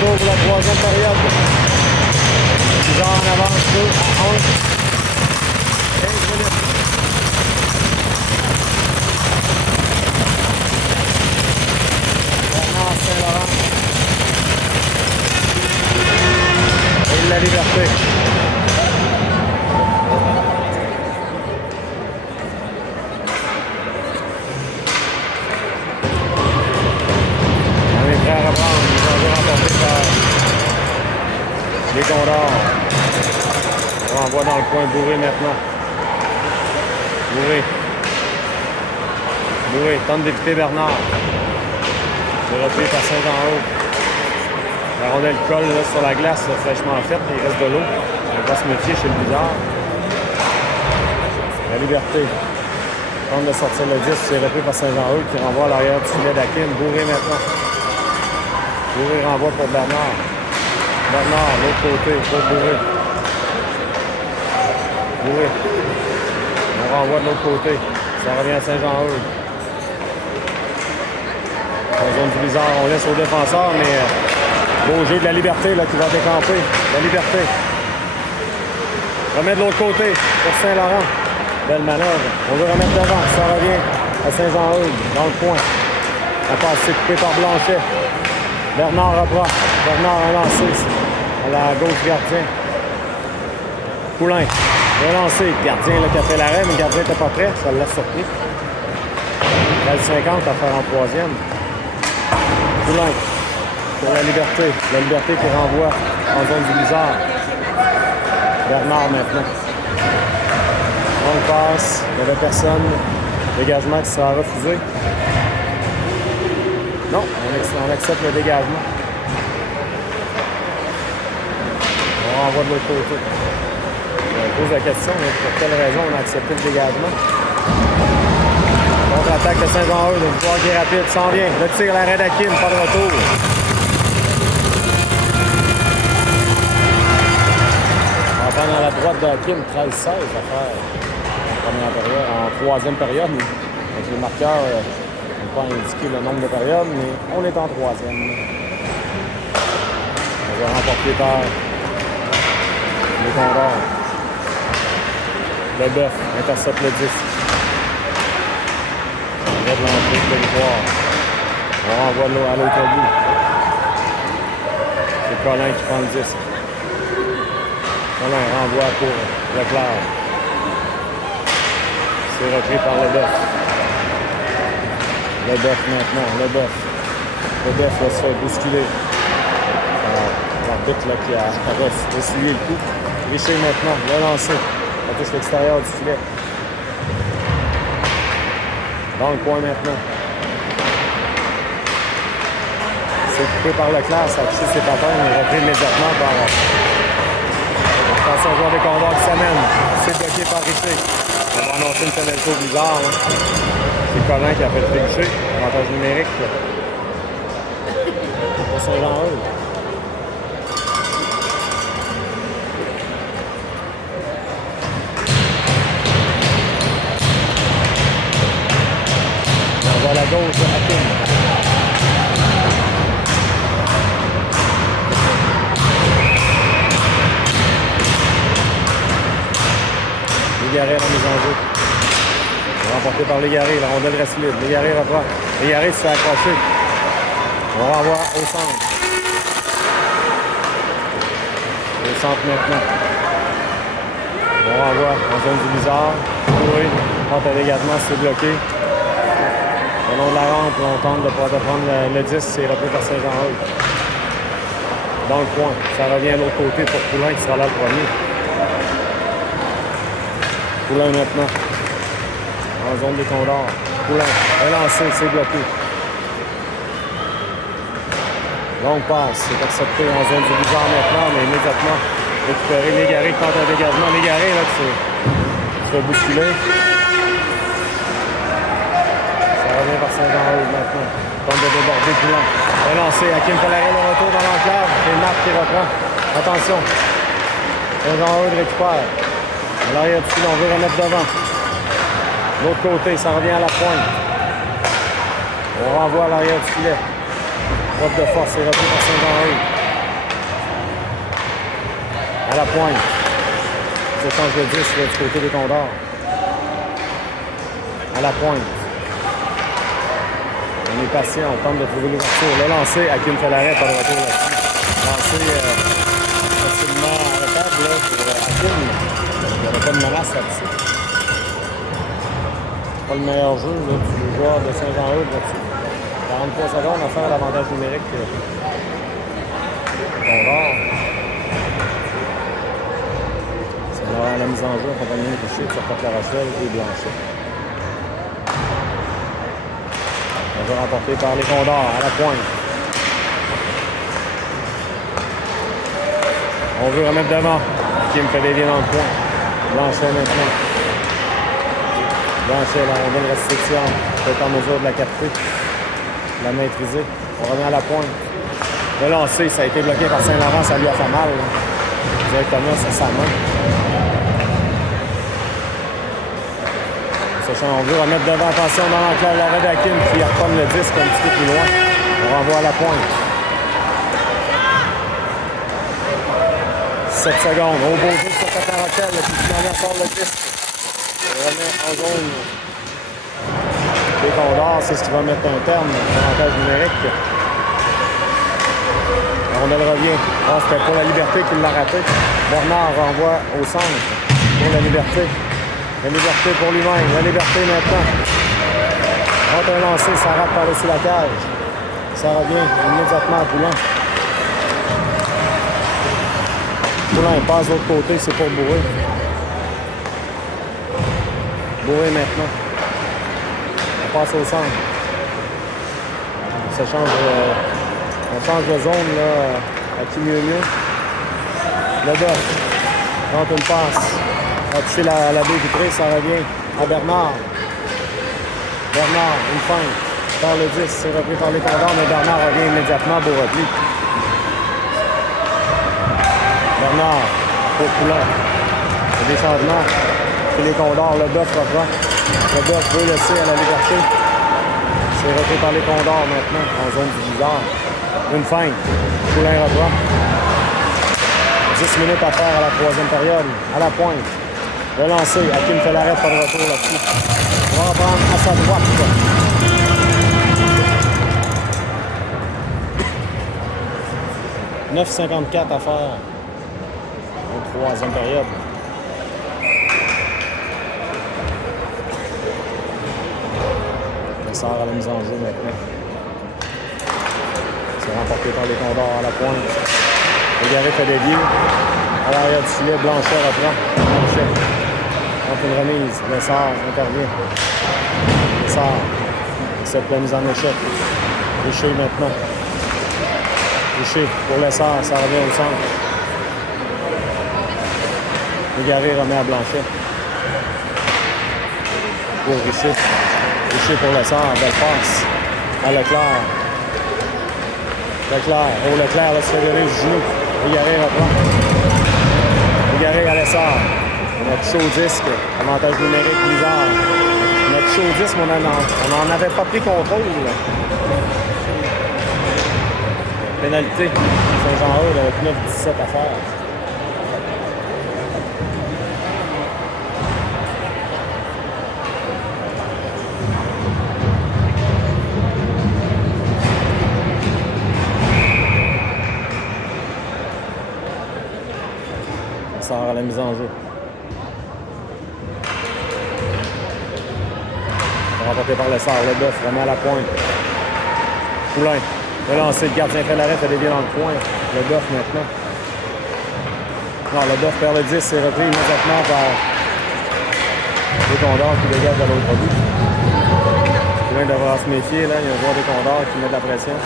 retour pour la troisième période. Bizarre en avance, 2-1. 15 minutes. Bernard Saint-Laurent. Et la Liberté. On est prêt à reprendre. Nous avons remporté par les Condors. On renvoie dans le coin Bourré maintenant. Bourré tente d'éviter Bernard. C'est repris par Saint-Jean-Haut. La rondelle colle là, sur la glace, là, fraîchement faite. Il reste de l'eau. On va se méfier chez le Blizzard. La Liberté. Tente de sortir le 10. C'est repris par Saint-Jean-Haut qui renvoie à l'arrière du filet d'Akin. Bourré maintenant. Bourré renvoie pour Bernard. Bernard, l'autre côté, pour Bourré. Bourré. On renvoie de l'autre côté. Ça revient à Saint-Jean-Eudes. En zone du Blizzard, on laisse aux défenseurs, mais beau jeu de la Liberté là, qui va décamper. La Liberté. Remet de l'autre côté pour Saint-Laurent. Belle manœuvre. On veut remettre devant. Ça revient à Saint-Jean-Eudes, dans le coin. La passe s'est coupée par Blanchet. Bernard reprend. Bernard a lancé à la gauche gardien. Poulain. Relancé. Gardien là, qui a fait l'arrêt, mais le gardien n'était pas prêt. Ça l'a surpris. Il a le 50 à faire en troisième. Poulain. Pour la Liberté. La Liberté qui renvoie en zone du Blizzard. Bernard maintenant. Longue passe. Il n'y avait personne. Dégagement qui sera refusé. Non, on accepte le dégagement. On renvoie de l'autre côté. On pose la question, pour quelle raison on a accepté le dégagement. Contre-attaque de Saint-Jean-Eudes, une victoire qui est rapide, s'en vient. Le tir à l'arrêt d'Akin, pas de retour. On va prendre à la droite d'Akin, 13-16 à faire en troisième période. Avec les marqueurs, on n'a pas indiqué le nombre de périodes, mais on est en troisième. On va remporter par les Condors. Leboeuf intercepte le 10. On va de l'entrée de territoire. On renvoie de l'eau à l'autre bout. C'est Colin qui prend le 10. Colin renvoie pour Leclerc. C'est repris par Leboeuf. Leboeuf maintenant. Leboeuf va se faire bousculer. L'arbitre qui a essuyé le coup. Richer maintenant, relancé. On touche l'extérieur du filet. Dans le coin maintenant. C'est coupé par Leclerc, ça a touché ses patins, mais repris immédiatement par attention, joueur des Condors qui s'amène. C'est bloqué par Richer. On va annoncer une pénalité au Blizzard. Hein. C'est Colin qui a fait le trébucher. Avantage numérique. Pour Saint-Jean-Eudes. À la gauche de Akin. Légaré dans les enjeux. Remporté par Légaré, la rondelle reste libre. Légaré reprend. Légaré se fait accrocher. On renvoie au centre. Au centre maintenant. On renvoie en zone du Blizzard. Oui, contre un dégagement, c'est bloqué. Le long de la rampe, on tente de prendre le 10, c'est repris par Saint-Jean-Eudes. Dans le coin, ça revient de l'autre côté pour Poulain qui sera là le premier. Poulain maintenant. En zone des Condors. Poulain, relancé, c'est bloqué. Longue passe, c'est accepté en zone du Blizzard maintenant, mais immédiatement récupéré. Légaré tente un dégagement. Légaré, là, qui se fait bousculer. Par Saint-Jean-Eudes maintenant. Tente de déborder Poulain. Relancé. Akin fait l'arrêt de retour dans l'enclave. Et Marc qui reprend. Attention. Saint-Jean-Eudes récupère. À l'arrière du filet, on veut remettre devant. L'autre côté, ça revient à la pointe. On renvoie à l'arrière du filet. Faute de force, c'est repris par Saint-Jean-Eudes. À la pointe. Ça change de 10 là, du côté des Condors. À la pointe. On est patient, on tente de trouver l'ouverture. Le lancer, Hakim fait l'arrêt, pas de retour là-dessus. Lancé facilement arrêtable là, pour Hakim. Il n'y avait pas de menace là-dessus. Pas le meilleur jeu là, du joueur de Saint-Jean-Eudes là-dessus. 43 secondes à faire l'avantage numérique. Condor. C'est là la mise en jeu accompagnée de Richer, de Turcotte-La-Rochelle et Blanchet. On va remporter par les Condors à la pointe. On veut remettre devant. Kim fait des liens dans le coin. Blanchet maintenant. Blanchet, la rondelle restriction. Peut-être en mesure de la capter. De la maîtriser. On remet à la pointe. Le lancer, ça a été bloqué par Saint-Laurent. Ça lui a fait mal. Directement sur sa main. On veut remettre devant, attention dans l'enclave, l'arrêt d'Hakim qui reprend le disque un petit peu plus loin. On renvoie à la pointe. 7 secondes. Au beau jeu sur Turcotte-La-Rochelle, qui finalement sort le disque. On remet en zone. Les Condors, c'est ce qui va mettre un terme à l'avantage numérique. On le revient. Ah, c'était pour la Liberté qui l'a raté. Bernard renvoie au centre pour la Liberté. La Liberté pour lui-même. La Liberté maintenant. Quand un lancé, ça rate par-dessus la cage. Ça revient immédiatement à Poulain. Poulain passe de l'autre côté, c'est pour Bourré. Bourré maintenant. On passe au centre. Ça change, on change de zone là, à qui mieux. Le Duff. Quand une passe. On va toucher la baie vitrée, ça revient à Bernard. Bernard, une feinte. Par le 10, c'est repris par les Condors, mais Bernard revient immédiatement beau repli. Bernard, pour Poulain. Il y a des changements. Puis les Condors, le Duff reprend. Le Duff veut laisser à la Liberté. C'est repris par les Condors maintenant, en zone du bizarre. Une feinte. Poulain reprend. 10 minutes à faire à la troisième période. À la pointe. Le lancer, Hakim fait l'arrêt, pas de retour là-dessus. On va reprendre à sa droite. 9,54 à faire en troisième période. On sort à la mise en jeu maintenant. C'est remporté par les Condors à la pointe. Légaré fait dévier. À l'arrière du filet, Blanchet reprend. Blanchet. Entre une remise, Lessard intervient. Lessard, cette la mise en échec. Richer maintenant. Richer pour Lessard, ça revient au centre. Légaré remet à Blanchet. Pour Richer. Richer pour Lessard, belle passe. À Leclerc. Leclerc, oh Leclerc, là, se fait virer du genou. Légaré reprend. Légaré à Lessard. On a touché au disque, avantage numérique bizarre. On a touché au disque, mais on n'en avait pas pris contrôle. Pénalité, Saint-Jean-Eudes avec 9-17 à faire. On sort à la mise en jeu. Remporté par Lessard, le Duff remet à la pointe. Poulain, le lancer, le gardien fait l'arrêt, fait des biens dans le coin. Le Duff maintenant. Non, le Duff perd le 10, c'est repris immédiatement par les Condors qui dégagent de l'autre but. Poulain devra se méfier, là. Il y a un joueur des Condors qui met de la pression.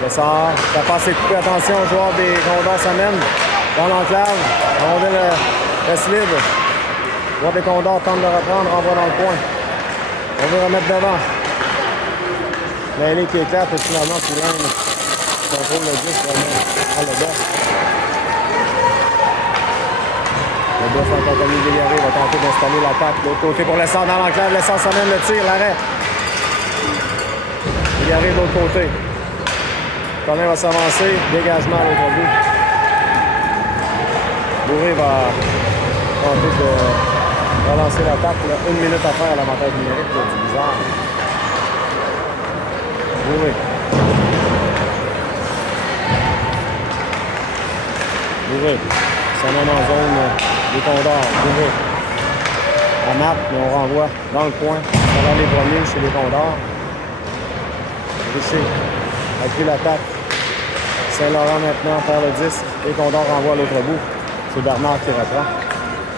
Lessard, ça passe et coupé. Attention, le joueur des Condors s'amène dans l'enclave. La rondelle reste libre. Le joueur des Condors tente de reprendre, renvoie dans le coin. On veut remettre devant. Mêlée qui éclate et finalement Poulain contrôle le 10 vraiment à le Duff. Le Duff en compagnie de Légaré va tenter d'installer l'attaque de l'autre côté pour Lessard dans l'enclave. Lessard s'amène le tir, l'arrêt. Légaré de l'autre côté. Colin va s'avancer, dégagement à l'autre but. Bourré va tenter de relancer l'attaque. 1 minute à faire à l'avantage numérique du bizarre. Bourré. Bourré. Ça mène en zone des Condors. Bourré. À Matt, mais on renvoie dans le coin. Ça va les premiers chez les Condors. Richer a pris l'attaque. Saint-Laurent maintenant perd le 10. Les Condors renvoient à l'autre bout. C'est Bernard qui reprend.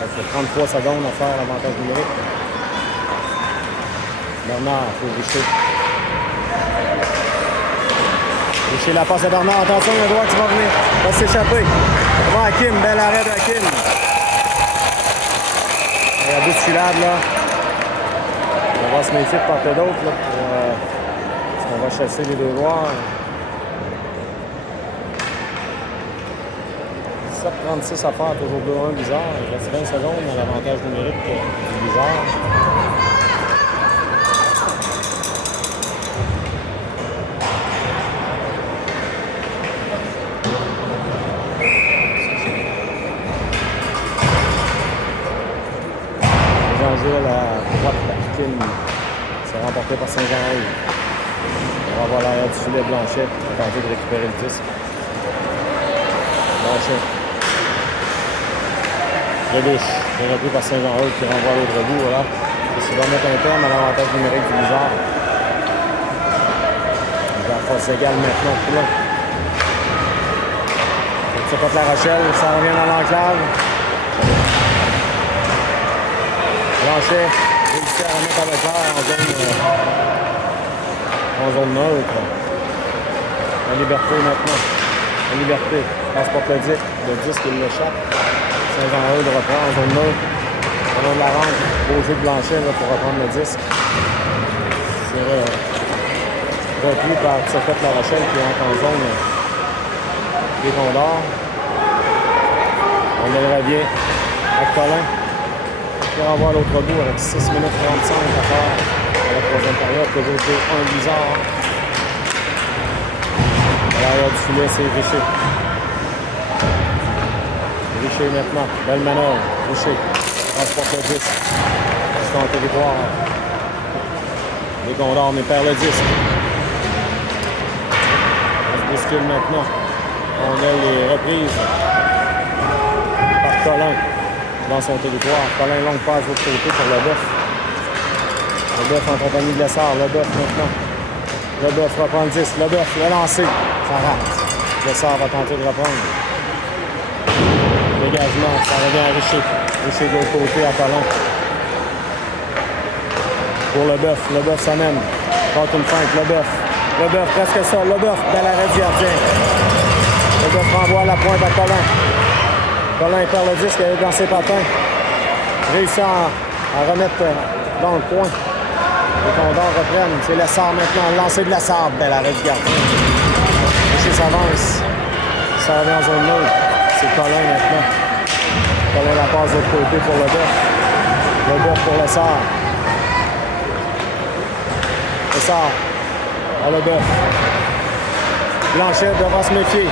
Il faut 33 secondes à faire l'avantage numérique. Bernard pour Richer. Richer la passe à Bernard. Attention, il y a droit qui va venir. Il va s'échapper. On va à Kim. Bel arrêt de Kim. Il y a bousculade là. On va se méfier de part et d'autre là. On va chasser les deux joueurs. 7,36 à faire, toujours 2-1 bizarre. Il reste 20 secondes à l'avantage numérique du bizarre. Jean-Gilles à droite de Kim. C'est remporté par Saint-Jean-Eudes. On va voir l'arrière du filet Blanchet pour tenter de récupérer le disque. Blanchet. Redouche. C'est repris par Saint-Jean-Eudes qui renvoie à l'autre bout. Voilà. Ça va mettre un terme à l'avantage numérique du bizarre. Il va à force égale maintenant. Poulin. Ça contre La Rochelle. Ça revient dans l'enclave. Blanchet réussit à remettre avec l'air en zone neutre. La liberté maintenant. La liberté. Transporte le disque, il l'échappe. Saint-Jean-Eudes reprend en zone neutre. On de la rampe. Beau jeu de Blanchet là, pour reprendre le disque. C'est repris par Tsoket La Rochelle qui entre en zone des Condors. On le revient avec Colin. Qui renvoie à l'autre bout avec 6 minutes 35 à faire à la troisième période. Toujours 2-1 bizarre. À l'arrière du filet, c'est Richer. Richer maintenant. Belle manœuvre. Richer. Transporte le disque. C'est en territoire. Les Condors, mais perd le disque. On se bouscule maintenant. On a les reprises par Colin dans son territoire. Colin longue passe de l'autre côté pour Leboeuf. Leboeuf en compagnie de Lessard. Leboeuf maintenant. Leboeuf reprend le disque. Leboeuf, le lancé. Ça rate. Lessard va tenter de reprendre. Dégagement, ça revient à Richer. Richer de l'autre côté à Colin. Pour Leboeuf. Leboeuf s'amène. Tente une feinte. Leboeuf. Leboeuf, presque ça. Leboeuf, dans l'arrêt du gardien. Leboeuf renvoie la pointe à Colin. Colin perd le disque dans ses patins. Réussit à remettre dans le coin. Les Condors reprennent. C'est Lessard maintenant. Lancer de Lessard. Bel arrêt du gardien. Richer s'avance. Ça revient en zone neutre. C'est Colin maintenant. Colin la passe de l'autre côté pour Leboeuf. Leboeuf pour Lessard. Lessard. À Leboeuf. Blanchet devra se méfier.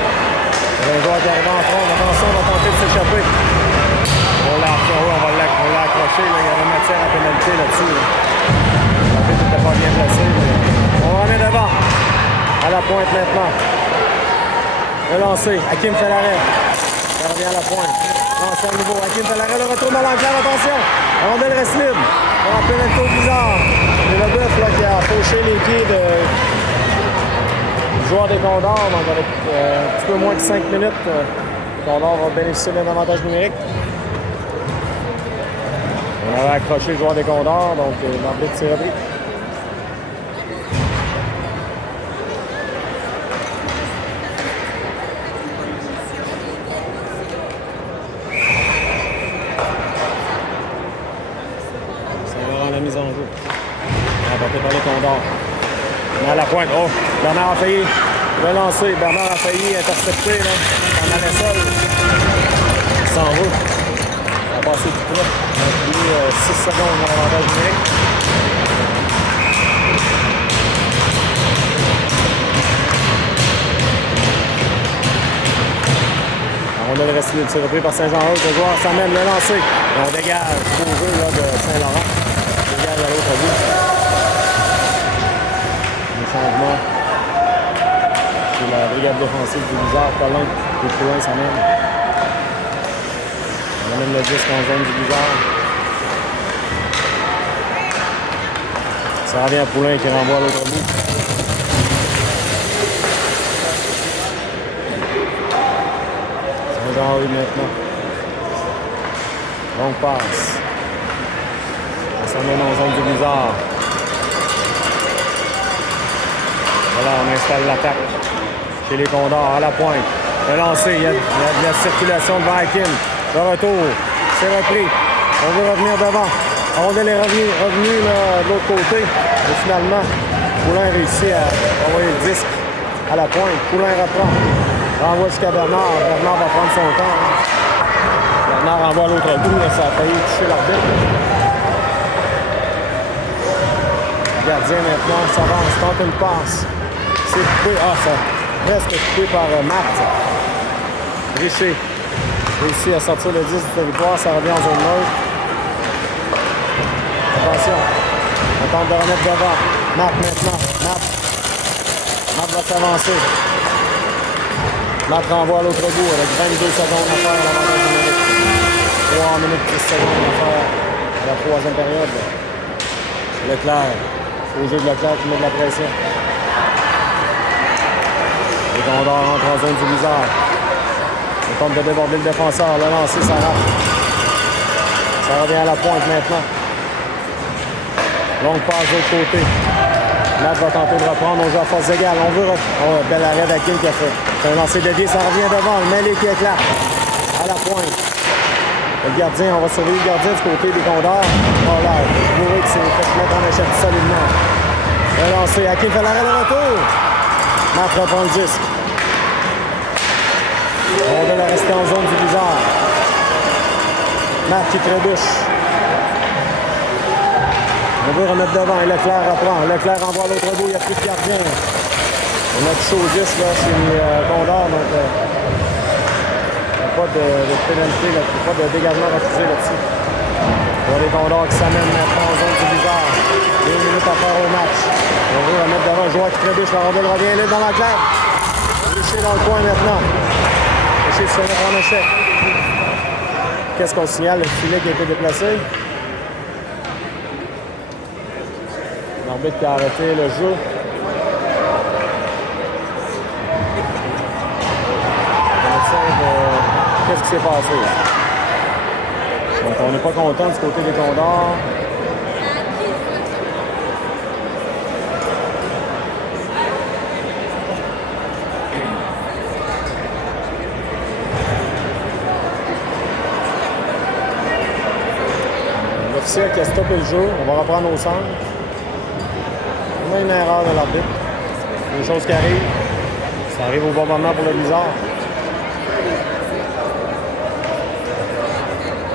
Un joueur qui arrive en front. Attention, on va tenter de s'échapper. On l'a accroché. Là. Il y avait matière à pénalité là-dessus. Là. L'arbitre n'était pas bien placé. Mais on remet devant. À la pointe maintenant. Relancé. Hakim fait l'arrêt. Ça revient à la pointe. Lancé à nouveau. Hakim fait l'arrêt. Le retour dans l'enclave. Attention. La rondelle reste libre. On a plein de tour bizarre. C'est Leboeuf là, qui a fauché les pieds de joueur des Condors, donc avec un petit peu moins de 5 minutes, les Condors vont bénéficier d'un avantage numérique. On avait accroché le joueur des Condors, donc l'arbitre s'est repris. Saint-Laurent la mise en jeu. Remporté par les Condors. À la pointe. Oh, Bernard a failli relancer. Bernard a failli intercepter là, en arrêt sol. Il s'en va. Il a passé tout près. Il a eu 6 secondes dans l'avantage numérique. La Rondelle restée, c'est repris par Saint-Jean-Eudes. Le joueur s'amène le lancer. Et on dégage au jeu là, de Saint-Laurent. On dégage à l'autre bout. Le changement. C'est la brigade défensive du Blizzard. Colin, qui est plus loin, s'amène. On amène le disque en zone du Blizzard. Ça revient à Poulain qui renvoie à l'autre bout. Saint-Jean-Eudes maintenant. Longue passe. On s'emmène en zone du Blizzard. Voilà, on installe l'attaque chez les Condors à la pointe. Le lancer, il y a de la circulation devant Akin. Le retour, c'est repris. On veut revenir devant. Rondelle est revenu de l'autre côté. Et finalement, Poulain réussit à envoyer le disque à la pointe. Poulain reprend. Renvoie jusqu'à Bernard. Bernard va prendre son temps. Bernard renvoie à l'autre bout. Ça a failli toucher l'arbitre. Le gardien maintenant s'avance, tente une passe. C'est coupé. Ah, ça presque coupé par Marthe. Richer réussit à sortir le 10 du territoire. Ça revient en zone neutre. Attention. On tente de remettre devant. Marthe maintenant. Marthe va s'avancer. Marthe renvoie à l'autre bout avec 22 secondes à faire à l'avantage numérique. 3 minutes 10 secondes à faire à la troisième période. Leclerc. Au jeu de Leclerc qui met de la pression. Les Condors rentrent en zone du Blizzard. On tente de déborder le défenseur. Le lancer, ça rate. Ça revient à la pointe maintenant. Longue passe de l'autre côté. Matt va tenter de reprendre. On joue à force égale. On veut bel arrêt d'Akin qui a fait. C'est un lancer dévié. Ça revient devant. Le mêlé qui éclate. À la pointe. Le gardien, on va surveiller le gardien du côté des Condors. Oh là, Bourré qui s'est fait mettre en échec solidement. Le lancer. Akin fait l'arrêt de retour. Matt reprend le disque. On va rester en zone du Blizzard. Matt qui trébuche. On veut remettre devant et Leclerc reprend. Leclerc envoie à l'autre bout, il n'y a plus de gardien. On a touché au 10 là, chez les Condors, donc il n'y a pas de pénalité, il n'y a pas de dégagement refusé là-dessus. On a les Condors qui s'amènent maintenant en zone du Blizzard. 2 minutes à faire au match. On veut remettre devant un joueur qui trébuche, la rondelle revient libre dans l'enclave. Richer dans le coin maintenant. Richer se fait mettre en échec. Qu'est-ce qu'on signale? Le filet qui a été déplacé. L'arbitre qui a arrêté le jeu. Qu'est-ce qui s'est passé? Donc, on n'est pas content du côté des Condors. L'officiel qui a stoppé le jeu. On va reprendre au centre. On a une erreur de l'arbitre. Une chose qui arrive. Ça arrive au bon moment pour le Blizzard.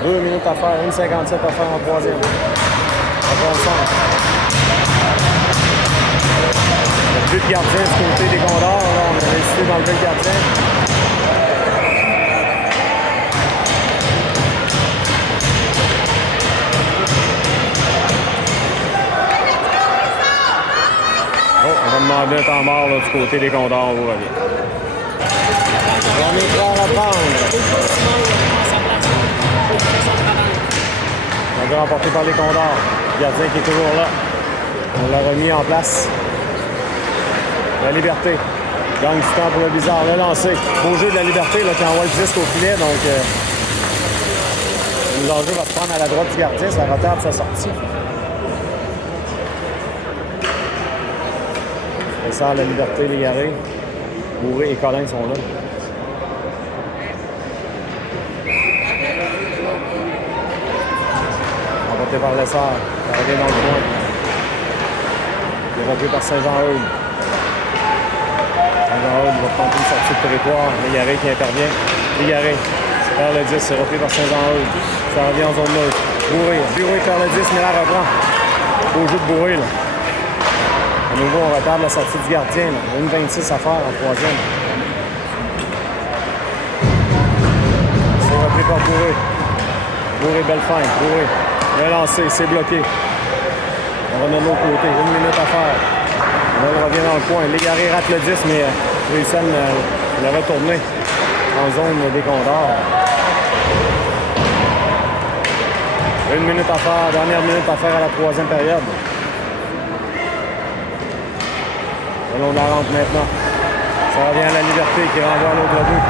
2 minutes à faire, 1,57 à faire en troisième. On va au centre. Le but de gardien du côté des Condors. Là, on a réussi d'enlever le gardien. On va demander un temps mort là, du côté des Condors, on vous revient. On est prêt à reprendre. On va remporté par les Condors. Le gardien qui est toujours là. On l'a remis en place. La Liberté. Gagne du temps pour le Blizzard. Le lancer. Beau jeu de la Liberté là, qui envoie le disque au filet. Donc, le jeu va se prendre à la droite du gardien. Ça retarde sa sortie. Ça, la Liberté, l'égaré. Bourré et Colin sont là. Emporté par Lessard. Ça revient dans le coin. Développé par Saint-Jean-Eudes. Saint-Jean-Eudes va prendre une sortie de territoire. L'égaré qui intervient. L'égaré. Vers le 10, c'est repris par Saint-Jean-Eudes. Ça revient en zone neutre. Bourré. Bourré vers le 10, mais là reprend. Beau jeu de Bourré, là. À nouveau, on retarde la sortie du gardien. 1,26 à faire en troisième. encore Bourré. Bourré, belle feinte. Bourré. Le lancer, c'est bloqué. On va de l'autre côté. 1 minute à faire. On revient dans le coin. Légaré rate le 10, mais réussit à le retourner en zone des Condors. 1 minute à faire. Dernière minute à faire à la troisième période. On la rentre maintenant. Ça revient à la Liberté qui renvoie à l'autre but.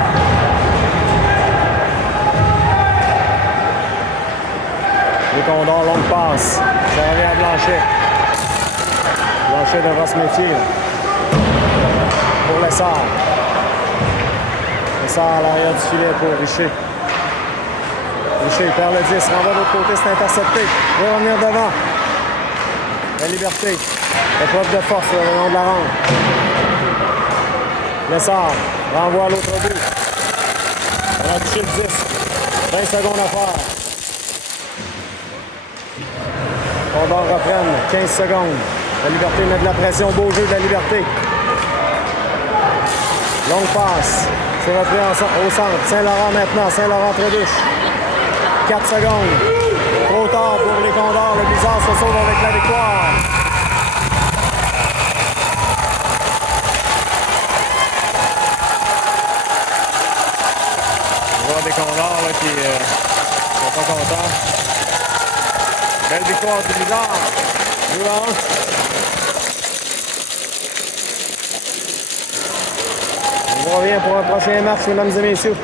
Les Condors, longue passe. Ça revient à Blanchet. Blanchet devra se méfier. Pour Lessard. Lessard à l'arrière du filet pour Richer. Richer perd le 10. Renvoie de l'autre côté, c'est intercepté. Il va revenir devant. La Liberté. Épreuve de force le long de la rampe. Lessard renvoie à l'autre but. On a touché le 10. 20 secondes à faire. Condors reprennent. 15 secondes. La Liberté met de la pression. Beau jeu de la Liberté. Longue passe. C'est repris au centre. Saint-Laurent maintenant. Saint-Laurent trébuche. 4 secondes. Trop tard pour les Condors. Le Blizzard se sauve avec la victoire. Des Condors là, qui sont pas contents. Belle victoire du Blizzard. 2-1. On revient pour un prochain match, mesdames et messieurs.